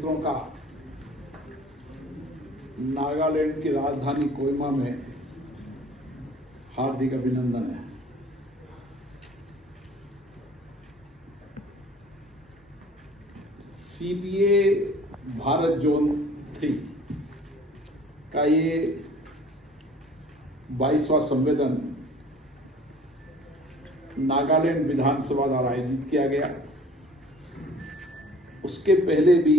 मित्रों का नागालैंड की राजधानी कोहिमा में हार्दिक अभिनंदन है। सीपीए भारत जोन 3 का ये 22वां सम्मेलन नागालैंड विधानसभा द्वारा आयोजित किया गया। उसके पहले भी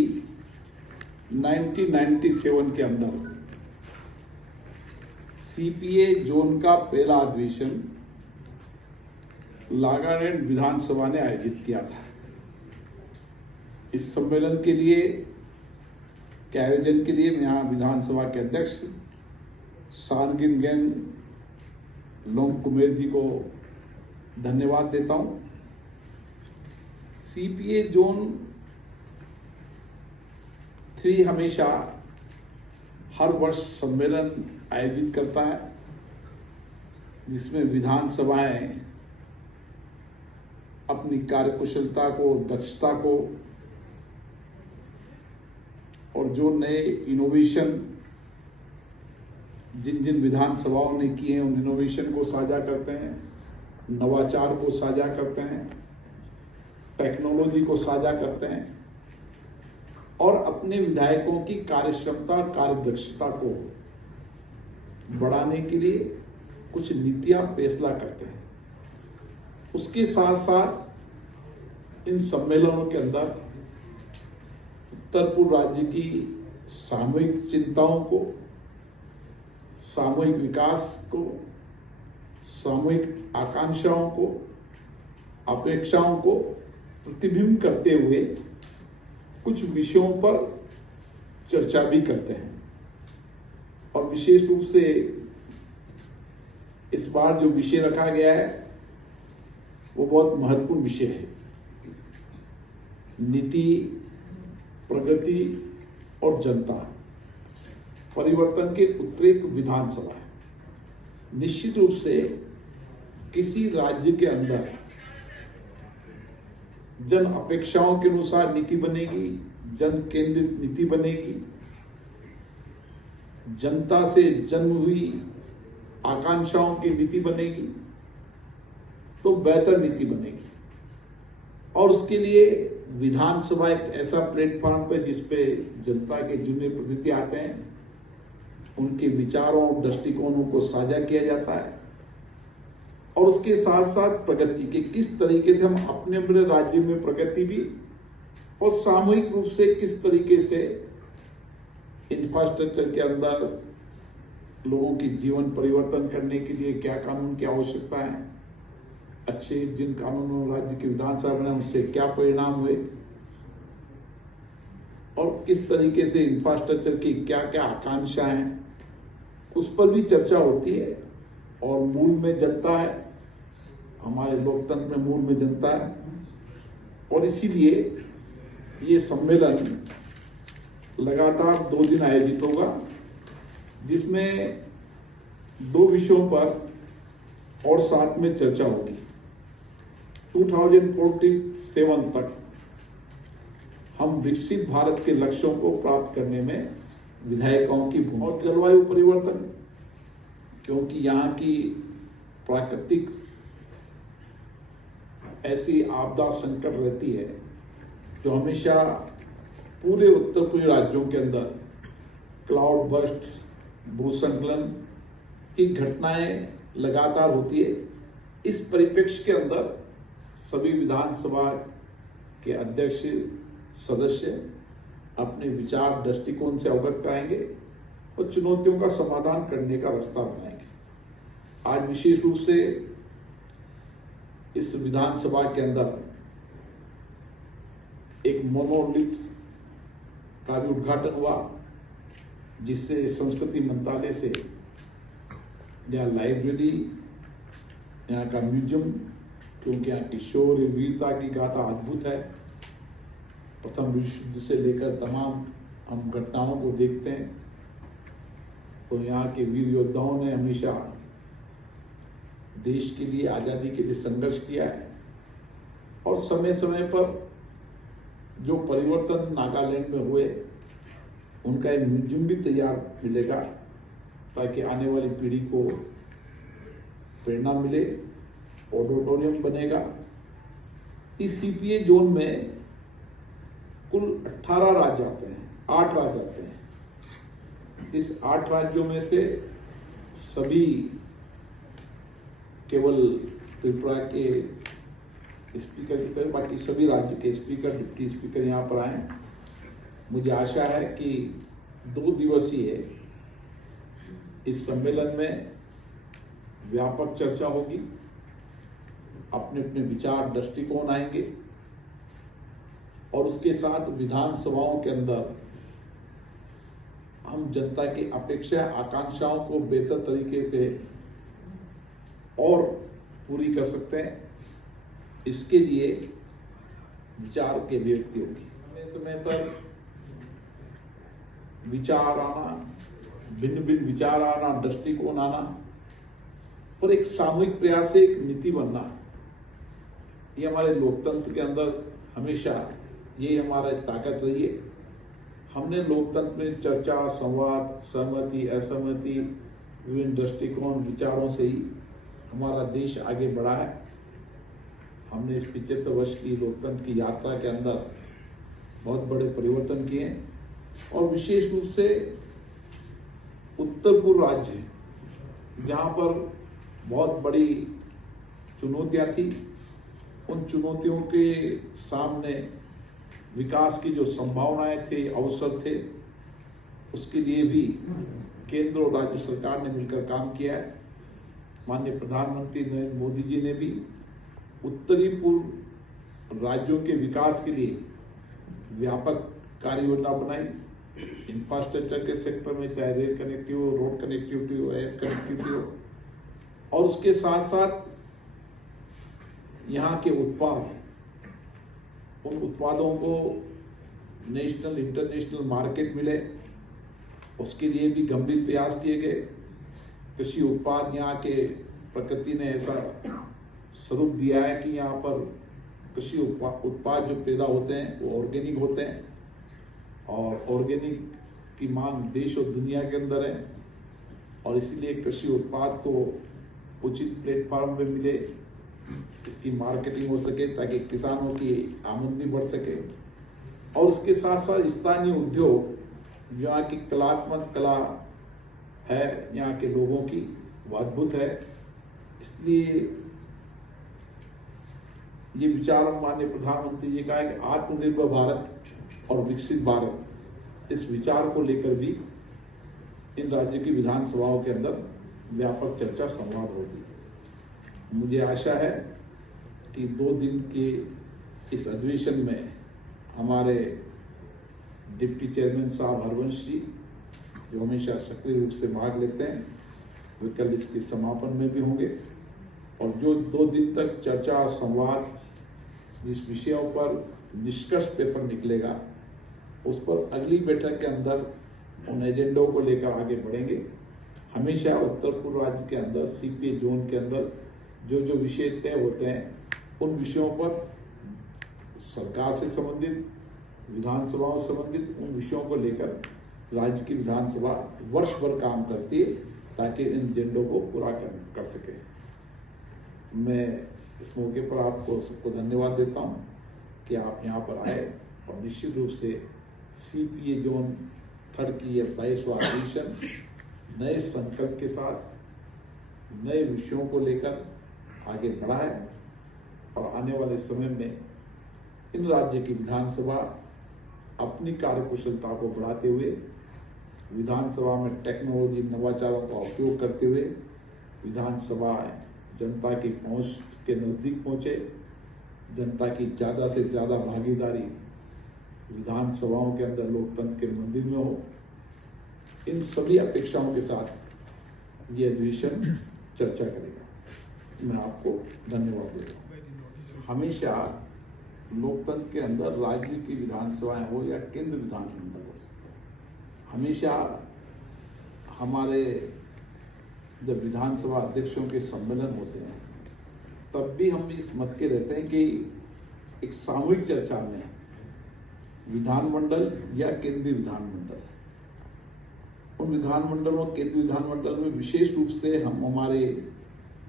1997 के अंदर सीपीए जोन का पहला अधिवेशन नागालैंड विधानसभा ने आयोजित किया था। इस सम्मेलन के आयोजन के लिए मैं यहाँ विधानसभा के अध्यक्ष सारगिन लोंगकुमेर जी को धन्यवाद देता हूँ। सीपीए जोन 3 हमेशा हर वर्ष सम्मेलन आयोजित करता है, जिसमें विधानसभाएं अपनी कार्यकुशलता को, दक्षता को और जो नए इनोवेशन जिन जिन विधानसभाओं ने किए हैं उन इनोवेशन को साझा करते हैं, नवाचार को साझा करते हैं, टेक्नोलॉजी को साझा करते हैं और अपने विधायकों की कार्यक्षमता, कार्यदक्षता को बढ़ाने के लिए कुछ नीतियां फैसला करते हैं। उसके साथ साथ इन सम्मेलनों के अंदर उत्तर पूर्व राज्य की सामूहिक चिंताओं को, सामूहिक विकास को, सामूहिक आकांक्षाओं को, अपेक्षाओं को प्रतिबिंब करते हुए कुछ विषयों पर चर्चा भी करते हैं। और विशेष रूप से इस बार जो विषय रखा गया है वो बहुत महत्वपूर्ण विषय है। नीति, प्रगति और जनता, परिवर्तन के उत्प्रेरक विधानसभा है। निश्चित रूप से किसी राज्य के अंदर जन अपेक्षाओं के अनुसार नीति बनेगी, जन केंद्रित नीति बनेगी, जनता से जन्म हुई आकांक्षाओं की नीति बनेगी तो बेहतर नीति बनेगी। और उसके लिए विधानसभा एक ऐसा प्लेटफॉर्म पे जिसपे जनता के चुने प्रतिनिधि आते हैं, उनके विचारों और दृष्टिकोणों को साझा किया जाता है और उसके साथ साथ प्रगति के किस तरीके से हम अपने अपने राज्य में प्रगति भी और सामूहिक रूप से किस तरीके से इंफ्रास्ट्रक्चर के अंदर लोगों की जीवन परिवर्तन करने के लिए क्या कानून की आवश्यकता है, अच्छे जिन कानूनों राज्य के विधानसभा ने उससे क्या परिणाम हुए और किस तरीके से इंफ्रास्ट्रक्चर की क्या क्या आकांक्षाएं हैं, उस पर भी चर्चा होती है। और मूल में जनता है, हमारे लोकतंत्र में मूल में जनता है और इसीलिए ये सम्मेलन लगातार 2 दिन आयोजित होगा, जिसमें 2 विषयों पर और साथ में चर्चा होगी। 2047 तक हम विकसित भारत के लक्ष्यों को प्राप्त करने में विधायकों की भूमिका और जलवायु परिवर्तन, क्योंकि यहाँ की प्राकृतिक ऐसी आपदा संकट रहती है जो हमेशा पूरे उत्तर पूर्वी राज्यों के अंदर क्लाउड बर्स्ट, भूस्खलन की घटनाएं लगातार होती है। इस परिप्रेक्ष्य के अंदर सभी विधानसभा के अध्यक्ष सदस्य अपने विचार दृष्टिकोण से अवगत कराएंगे और चुनौतियों का समाधान करने का रास्ता बनाएंगे। आज विशेष रूप से इस विधानसभा के अंदर एक मोनोलिथ का भी उद्घाटन हुआ, जिससे संस्कृति मंत्रालय से यहाँ लाइब्रेरी, यहाँ का म्यूजियम, क्योंकि यहाँ किशोर वीरता की गाथा अद्भुत है, प्रथम विश्व युद्ध से लेकर तमाम हम घटनाओं को देखते हैं तो यहाँ के वीर योद्धाओं ने हमेशा देश के लिए, आज़ादी के लिए संघर्ष किया है और समय समय पर जो परिवर्तन नागालैंड में हुए उनका एक म्यूजियम भी तैयार मिलेगा, ताकि आने वाली पीढ़ी को प्रेरणा मिले। ऑडिटोरियम बनेगा। इस सीपीए जोन में कुल 18 राज्य आते हैं, 8 राज्य आते हैं। इस 8 राज्यों में से सभी, केवल त्रिपुरा के स्पीकर की तरह बाकी सभी राज्य के स्पीकर, डिप्टी स्पीकर यहाँ पर आए। मुझे आशा है कि 2 दिवसीय इस सम्मेलन में व्यापक चर्चा होगी, अपने अपने विचार दृष्टिकोण आएंगे और उसके साथ विधानसभाओं के अंदर हम जनता की अपेक्षा आकांक्षाओं को बेहतर तरीके से और पूरी कर सकते हैं। इसके लिए विचार की अभिव्यक्ति होगी। समय समय पर विचार आना, भिन्न भिन्न विचार आना, दृष्टिकोण आना और एक सामूहिक प्रयास से एक नीति बनना, ये हमारे लोकतंत्र के अंदर हमेशा ये हमारा ताकत रही है। हमने लोकतंत्र में चर्चा, संवाद, सहमति, असहमति, विभिन्न दृष्टिकोण, विचारों से ही हमारा देश आगे बढ़ा है। हमने इस 75 वर्ष की लोकतंत्र की यात्रा के अंदर बहुत बड़े परिवर्तन किए हैं और विशेष रूप से उत्तर पूर्व राज्य, जहाँ पर बहुत बड़ी चुनौतियाँ थी, उन चुनौतियों के सामने विकास की जो संभावनाएं थे, अवसर थे, उसके लिए भी केंद्र और राज्य सरकार ने मिलकर काम किया है। माननीय प्रधानमंत्री नरेंद्र मोदी जी ने भी उत्तरी पूर्व राज्यों के विकास के लिए व्यापक कार्य योजना बनाई। इंफ्रास्ट्रक्चर के सेक्टर में, चाहे रेल कनेक्टिविटी हो, रोड कनेक्टिविटी हो, एयर कनेक्टिविटी हो, और उसके साथ साथ यहाँ के उत्पाद, उन उत्पादों को नेशनल इंटरनेशनल मार्केट मिले, उसके लिए भी गंभीर प्रयास किए गए। कृषि उत्पाद, यहाँ के प्रकृति ने ऐसा स्वरूप दिया है कि यहाँ पर कृषि उत्पाद जो पैदा होते हैं वो ऑर्गेनिक होते हैं और ऑर्गेनिक की मांग देश और दुनिया के अंदर है और इसीलिए कृषि उत्पाद को उचित प्लेटफॉर्म पे मिले, इसकी मार्केटिंग हो सके ताकि किसानों की आमदनी बढ़ सके। और उसके साथ साथ स्थानीय उद्योग, यहाँ की कलात्मक कला है, यहाँ के लोगों की वो अद्भुत है। इसलिए ये विचार माननीय प्रधानमंत्री जी का है कि आत्मनिर्भर भारत और विकसित भारत, इस विचार को लेकर भी इन राज्य की विधानसभाओं के अंदर व्यापक चर्चा संवाद होगी। मुझे आशा है कि 2 दिन के इस अधिवेशन में हमारे डिप्टी चेयरमैन साहब हरवंश जी, जो हमेशा सक्रिय रूप से भाग लेते हैं, वे कल इसके समापन में भी होंगे और जो 2 दिन तक चर्चा, संवाद, जिस विषयों पर निष्कर्ष पेपर निकलेगा, उस पर अगली बैठक के अंदर उन एजेंडों को लेकर आगे बढ़ेंगे। हमेशा उत्तर पूर्व राज्य के अंदर, सीपीए जोन के अंदर जो जो विषय तय होते हैं, उन विषयों पर सरकार से संबंधित, विधानसभाओं से संबंधित उन विषयों को लेकर राज्य की विधानसभा वर्ष भर काम करती है ताकि इन एजेंडों को पूरा कर सके। मैं इस मौके पर आपको सबको धन्यवाद देता हूँ कि आप यहाँ पर आए और निश्चित रूप से सीपीए जोन 3 की ये 22वां अधिवेशन नए संकल्प के साथ, नए विषयों को लेकर आगे बढ़ा है और आने वाले समय में इन राज्य की विधानसभा अपनी कार्यकुशलता को बढ़ाते हुए, विधानसभा में टेक्नोलॉजी, नवाचारों का उपयोग करते हुए विधानसभा जनता की पहुंच के नज़दीक पहुंचे, जनता की ज़्यादा से ज़्यादा भागीदारी विधानसभाओं के अंदर लोकतंत्र के मंदिर में हो। इन सभी अपेक्षाओं के साथ ये अधिवेशन चर्चा करेगा। मैं आपको धन्यवाद देता हूँ। हमेशा लोकतंत्र के अंदर राज्य की विधानसभाएं हो या केंद्र विधानमंडल हो, हमेशा हमारे जब विधानसभा अध्यक्षों के सम्मेलन होते हैं तब भी हम इस मत के रहते हैं कि एक सामूहिक चर्चा में विधानमंडल या केंद्रीय विधानमंडल, उन विधानमंडलों केंद्रीय विधानमंडल में विशेष रूप से हम हमारे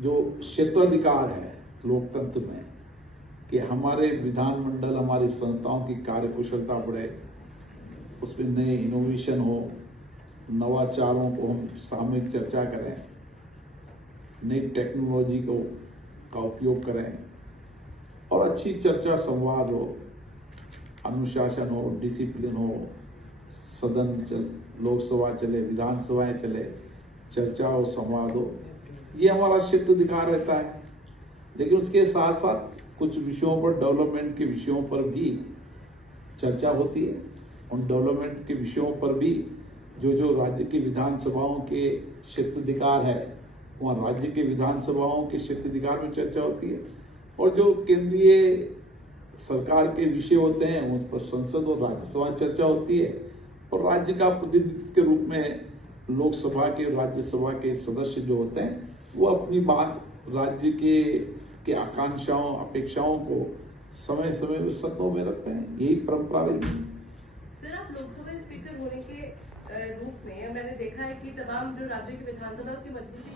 जो क्षेत्राधिकार है लोकतंत्र में कि हमारे विधानमंडल हमारी संस्थाओं की कार्यकुशलता बढ़े, उसमें नए इनोवेशन हो, नवाचारों को हम सामूहिक चर्चा करें, नई टेक्नोलॉजी का उपयोग करें और अच्छी चर्चा संवाद हो, अनुशासन हो, डिसिप्लिन हो, सदन लोकसभा चले, विधानसभाएं चले, चर्चा और संवाद हो, ये हमारा क्षेत्राधिकार रहता है। लेकिन उसके साथ साथ कुछ विषयों पर, डेवलपमेंट के विषयों पर भी चर्चा होती है। उन डेवलपमेंट के विषयों पर भी जो राज्य की विधानसभाओं के क्षेत्राधिकार है, वहाँ राज्य के विधानसभाओं के क्षेत्राधिकार में चर्चा होती है, और जो केंद्रीय सरकार के विषय होते हैं उस पर संसद और राज्यसभा चर्चा होती है, और राज्य का प्रतिनिधित्व के रूप में लोकसभा के, राज्यसभा के सदस्य जो होते हैं वो अपनी बात राज्य के आकांक्षाओं, अपेक्षाओं को समय समय में सदनों में रखते हैं। यही परंपरा रही है। सर, आप लोकसभा स्पीकर होने के रूप में मैंने देखा है कि तमाम जो राज्यों की विधानसभा उसकी मजबूती